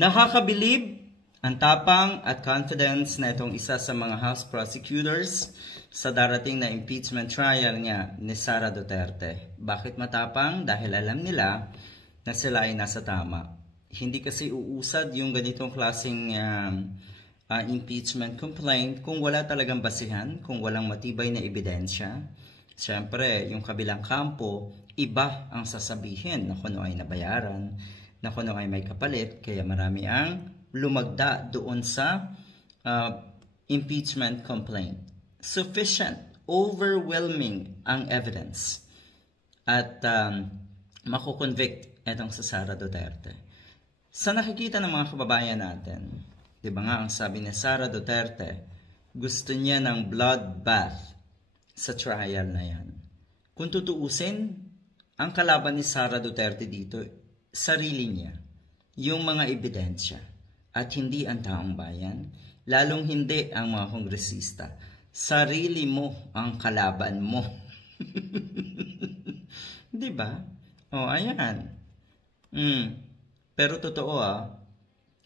Nakakabilib ang tapang at confidence na itong isa sa mga House prosecutors sa darating na impeachment trial niya ni Sara Duterte. Bakit matapang? Dahil alam nila na sila ay nasa tama. Hindi kasi uusad yung ganitong klaseng impeachment complaint kung wala talagang basihan, kung walang matibay na ebidensya. Siyempre, yung kabilang kampo, iba ang sasabihin na kuno ay nabayaran, na kuno ay may kapalit, kaya marami ang lumagda doon sa impeachment complaint. Sufficient, overwhelming ang evidence at makukonvict itong sa Sara Duterte. Sa nakikita ng mga kababayan natin, di ba nga ang sabi ni Sara Duterte, gusto niya ng bloodbath sa trial na yan. Kung tutuusin, ang kalaban ni Sara Duterte dito, sarili niya, yung mga ebidensya, at hindi ang taong bayan, lalong hindi ang mga kongresista. Sarili mo ang kalaban mo. Di ba? O, ayan. Pero totoo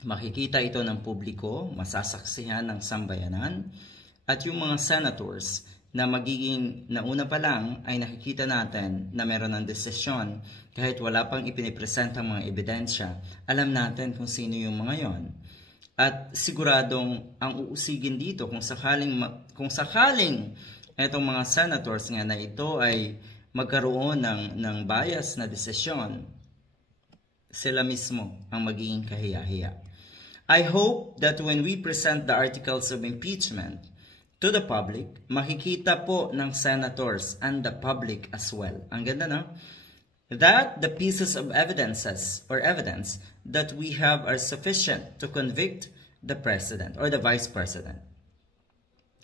makikita ito ng publiko, masasaksihan ng sambayanan, at yung mga senators na magiging nauna pa lang ay nakikita natin na meron ng desisyon kahit wala pang ipinipresent ang mga ebidensya, alam natin kung sino yung mga yon. At siguradong ang uusigin dito kung sakaling itong mga senators nga na ito ay magkaroon ng bias na desisyon, sila mismo ang magiging kahiya-hiya. I hope that when we present the articles of impeachment to the public, makikita po ng senators and the public as well. Ang ganda, no? That the pieces of evidence that we have are sufficient to convict the president or the vice president.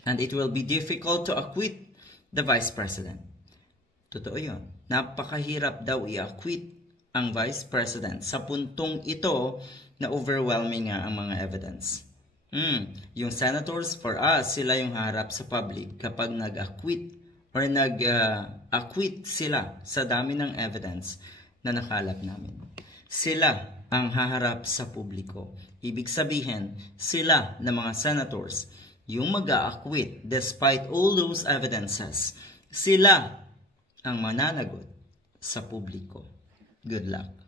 And it will be difficult to acquit the vice president. Totoo yun. Napakahirap daw i-acquit ang vice president sa puntong ito na overwhelming nga ang mga evidence. Yung senators, for us, sila yung harap sa public kapag nag-acquit or nag-acquit sila sa dami ng evidence na nakalap namin. Sila ang haharap sa publiko. Ibig sabihin, sila na mga senators, yung mag-acquit despite all those evidences, sila ang mananagot sa publiko. Good luck.